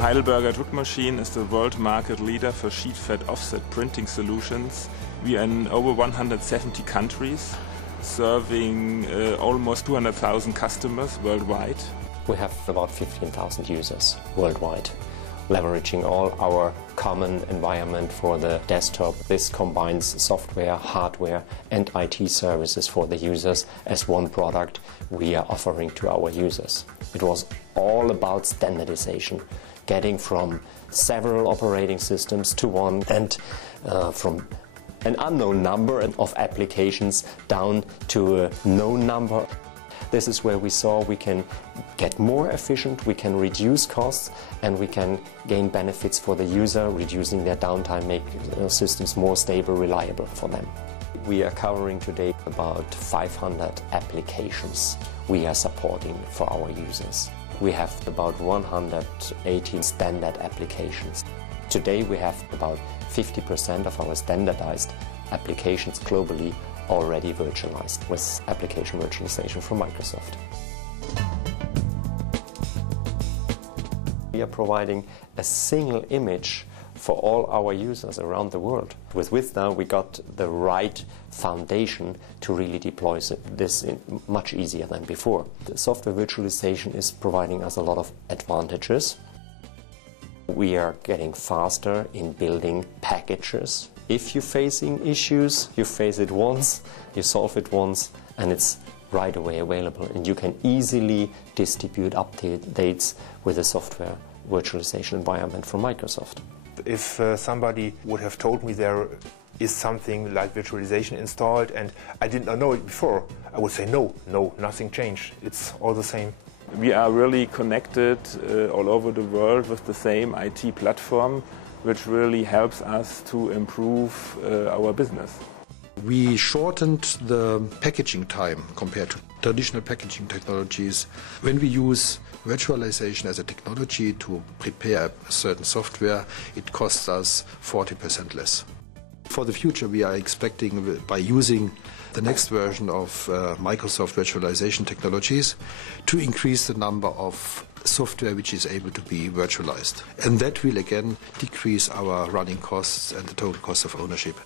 The Heidelberger Druckmaschine is the world market leader for sheet-fed offset printing solutions. We are in over 170 countries, serving almost 200,000 customers worldwide. We have about 15,000 users worldwide, leveraging all our common environment for the desktop. This combines software, hardware and IT services for the users as one product we are offering to our users. It was all about standardization, getting from several operating systems to one, and from an unknown number of applications down to a known number. This is where we saw we can get more efficient, we can reduce costs, and we can gain benefits for the user, reducing their downtime, make systems more stable, reliable for them. We are covering today about 500 applications we are supporting for our users. We have about 118 standard applications. Today we have about 50% of our standardized applications globally already virtualized with application virtualization from Microsoft. We are providing a single image for all our users around the world. With Vista we got the right foundation to really deploy this much easier than before. The software virtualization is providing us a lot of advantages. We are getting faster in building packages. If you're facing issues, you face it once, you solve it once, and it's right away available. And you can easily distribute updates with a software virtualization environment from Microsoft. If somebody would have told me there is something like virtualization installed and I did not know it before, I would say no, nothing changed. It's all the same. We are really connected all over the world with the same IT platform, which really helps us to improve our business. We shortened the packaging time compared to traditional packaging technologies. When we use virtualization as a technology to prepare a certain software, it costs us 40% less. For the future, we are expecting, by using the next version of Microsoft virtualization technologies, to increase the number of software which is able to be virtualized. And that will again decrease our running costs and the total cost of ownership.